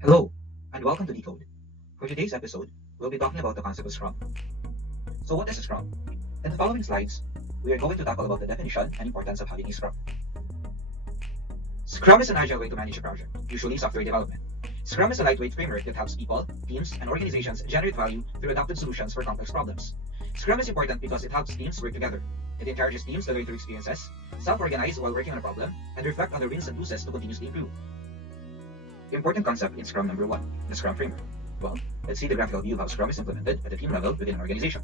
Hello, and welcome to Decode. For today's episode, we'll be talking about the concept of Scrum. So what is a Scrum? In the following slides, we are going to tackle about the definition and importance of having a Scrum. Scrum is an agile way to manage a project, usually software development. Scrum is a lightweight framework that helps people, teams, and organizations generate value through adapted solutions for complex problems. Scrum is important because it helps teams work together. It encourages teams to learn through experiences, self-organize while working on a problem, and reflect on their wins and losses to continuously improve. Important concept in Scrum number 1, the Scrum framework. Well, let's see the graphical view of how Scrum is implemented at the team level within an organization.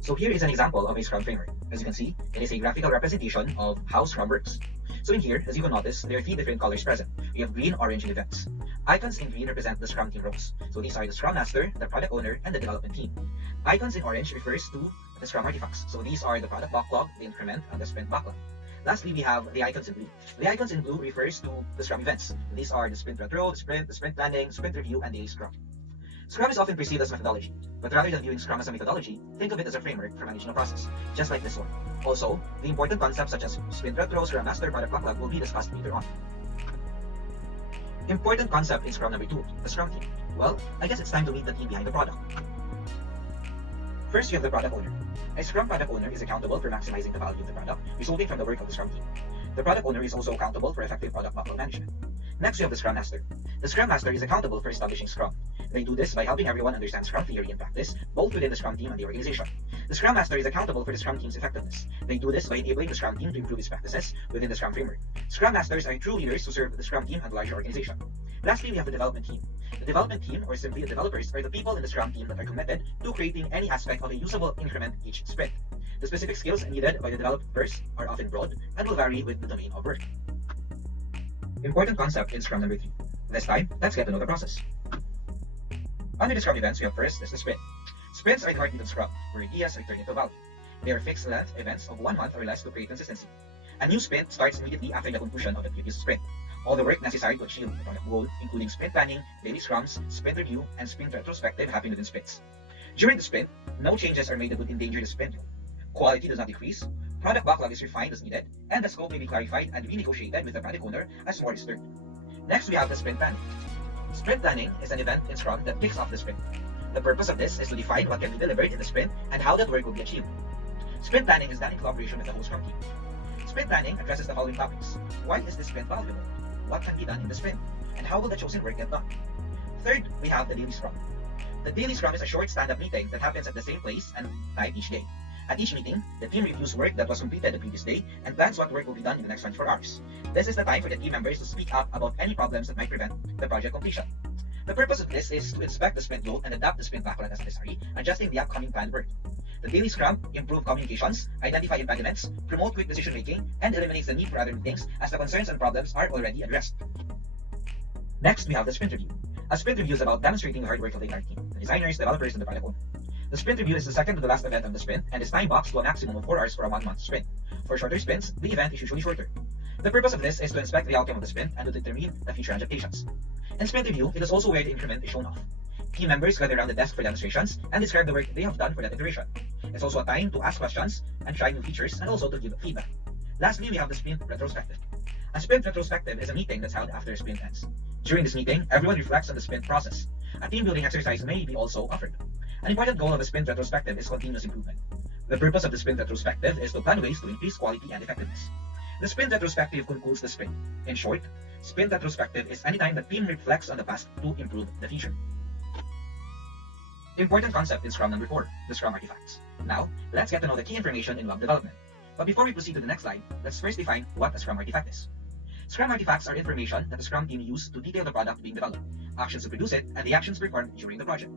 So here is an example of a Scrum framework. As you can see, it is a graphical representation of how Scrum works. So in here, as you will notice, there are 3 different colors present. We have green, orange, and events. Icons in green represent the Scrum team roles. So these are the Scrum Master, the Product Owner, and the Development Team. Icons in orange refers to the Scrum artifacts. So these are the Product Backlog, the Increment, and the Sprint Backlog. Lastly, we have the icons in blue. The icons in blue refers to the Scrum events. These are the Sprint Retro, the Sprint Planning, Sprint Review, and the Scrum. Scrum is often perceived as methodology, but rather than viewing Scrum as a methodology, think of it as a framework for managing a process, just like this one. Also, the important concepts such as Sprint Retro, Scrum Master, Product Backlog will be discussed later on. Important concept in Scrum number 2, the Scrum team. Well, I guess it's time to meet the team behind the product. First, you have the product owner. A Scrum product owner is accountable for maximizing the value of the product resulting from the work of the Scrum team. The product owner is also accountable for effective product backlog management. Next, you have the Scrum Master. The Scrum Master is accountable for establishing Scrum. They do this by helping everyone understand Scrum theory and practice, both within the Scrum team and the organization. The Scrum Master is accountable for the Scrum team's effectiveness. They do this by enabling the Scrum team to improve its practices within the Scrum framework. Scrum Masters are true leaders who serve the Scrum team and the larger organization. Lastly, we have the development team. The development team, or simply the developers, are the people in the Scrum team that are committed to creating any aspect of a usable increment each sprint. The specific skills needed by the developers are often broad and will vary with the domain of work. Important concept in Scrum number 3. This time, let's get to know the process. Under the Scrum events, we have first is the sprint. Sprints are the heartbeat of Scrum, where ideas are turned into value. They are fixed length events of 1 month or less to create consistency. A new sprint starts immediately after the conclusion of the previous sprint. All the work necessary to achieve the product goal, including sprint planning, daily scrums, sprint review, and sprint retrospective, happen within sprints. During the sprint, no changes are made that would endanger the sprint. Quality does not decrease, product backlog is refined as needed, and the scope may be clarified and renegotiated with the product owner as more is learned. Next, we have the sprint planning. Sprint planning is an event in Scrum that kicks off the sprint. The purpose of this is to define what can be delivered in the sprint and how that work will be achieved. Sprint planning is done in collaboration with the whole Scrum team. Sprint planning addresses the following topics. Why is this sprint valuable? What can be done in the sprint? And how will the chosen work get done? Third, we have the daily scrum. The daily scrum is a short stand-up meeting that happens at the same place and time each day. At each meeting, the team reviews work that was completed the previous day and plans what work will be done in the next 24 hours. This is the time for the team members to speak up about any problems that might prevent the project completion. The purpose of this is to inspect the sprint goal and adapt the sprint backlog as necessary, adjusting the upcoming planned work. The daily scrum improves communications, identify impediments, promote quick decision making, and eliminates the need for other meetings as the concerns and problems are already addressed. Next, we have the sprint review. A sprint review is about demonstrating the hard work of the entire team, the designers, developers, and the product owner. The sprint review is the second to the last event of the sprint and is time boxed to a maximum of 4 hours for a 1-month sprint. For shorter sprints, the event is usually shorter. The purpose of this is to inspect the outcome of the sprint and to determine the future adaptations. In sprint review, it is also where the increment is shown off. Team members gather around the desk for demonstrations and describe the work they have done for that iteration. It's also a time to ask questions and try new features and also to give feedback. Lastly, we have the sprint retrospective. A sprint retrospective is a meeting that's held after a sprint ends. During this meeting, everyone reflects on the sprint process. A team building exercise may be also offered. An important goal of a sprint retrospective is continuous improvement. The purpose of the sprint retrospective is to plan ways to increase quality and effectiveness. The sprint retrospective concludes the sprint. In short, sprint retrospective is any time the team reflects on the past to improve the future. Important concept in Scrum number 4, the Scrum artifacts. Now, let's get to know the key information in web development. But before we proceed to the next slide, let's first define what a Scrum artifact is. Scrum artifacts are information that the Scrum team used to detail the product being developed, actions to produce it, and the actions performed during the project.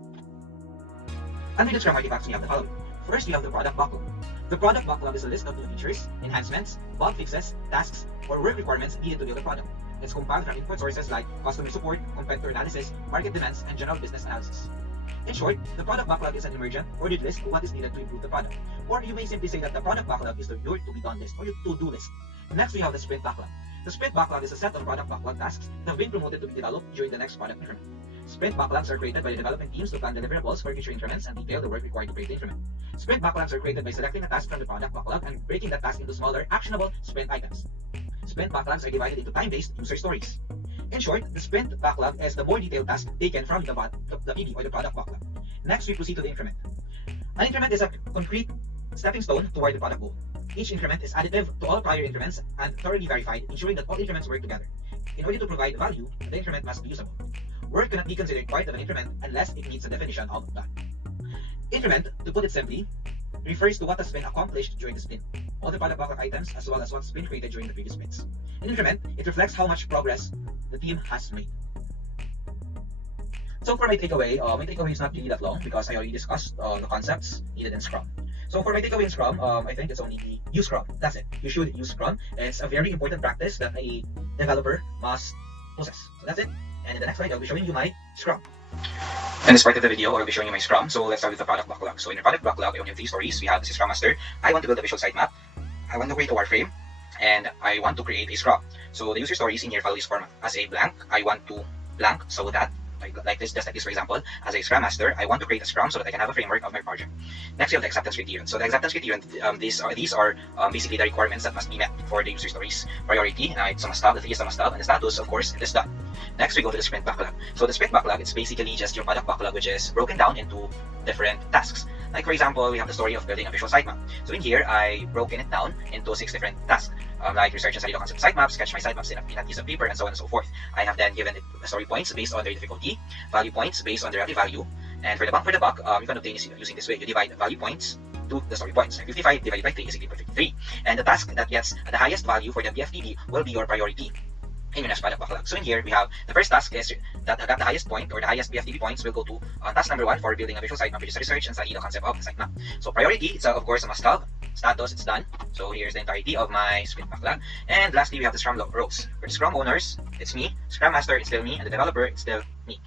Under the Scrum artifacts, we have the following. First, we have the product backlog. The product backlog is a list of new features, enhancements, bug fixes, tasks, or work requirements needed to build the product. It's compiled from input sources like customer support, competitor analysis, market demands, and general business analysis. In short, the product backlog is an emergent, ordered list of what is needed to improve the product. Or you may simply say that the product backlog is your to-be-done list or your to-do list. Next, we have the sprint backlog. The sprint backlog is a set of product backlog tasks that have been promoted to be developed during the next product increment. Sprint backlogs are created by the development teams to plan deliverables for future increments and detail the work required to create the increment. Sprint backlogs are created by selecting a task from the product backlog and breaking that task into smaller, actionable sprint items. Sprint backlogs are divided into time-based user stories. In short, the sprint backlog is the more detailed task taken from the PB or the product backlog. Next, we proceed to the increment. An increment is a concrete stepping stone toward the product goal. Each increment is additive to all prior increments and thoroughly verified, ensuring that all increments work together. In order to provide value, the increment must be usable. Work cannot be considered part of an increment unless it meets the definition of done. Increment, to put it simply, refers to what has been accomplished during the sprint, all the product backlog items as well as what's been created during the previous sprints. In increment, it reflects how much progress the team has made. So for my takeaway is not really that long because I already discussed the concepts needed in Scrum. So for my takeaway in Scrum, I think it's only use Scrum. That's it. You should use Scrum. It's a very important practice that a developer must possess. So that's it. And in the next slide, I'll be showing you my Scrum. In this part of the video, I'll be showing you my Scrum. So let's start with the product backlog. So in your product backlog, I only have 3 stories. We have this is Scrum Master. I want to build a visual sitemap. I want to create a wireframe. And I want to create a Scrum. So the user stories in here follow this format. As a blank, I want to blank so that like this, just like this, for example, as a Scrum Master, I want to create a Scrum so that I can have a framework of my project. Next, we have the acceptance criterion. So the acceptance criterion, these are basically the requirements that must be met for the user stories. Priority, it's a must-have, the 3 is a must-have, and the status, of course, it is done. Next, we go to the sprint backlog. So the sprint backlog is basically just your product backlog, which is broken down into different tasks. Like for example, we have the story of building a visual sitemap. So in here, I broken it down into 6 different tasks, like research and study the concept sitemap, sketch my sitemaps in a piece of paper, and so on and so forth. I have then given it story points based on their difficulty, value points based on their relative value, and for the buck, you can obtain this using this way. You divide value points to the story points. 55 divided by 3 is equal to 53. And the task that gets the highest value for the BFTB will be your priority in your next product backlog. So in here, we have the first task is that got the highest point or the highest BFTB points will go to task number 1 for building a visual sitemap, which is research and study the concept of the sitemap. So priority, it's of course a must-have. Status, it's done. So here's the entirety of my sprint backlog. And lastly, we have the Scrum roles. For the Scrum owners, it's me. Scrum Master, it's still me. And the developer, it's still me.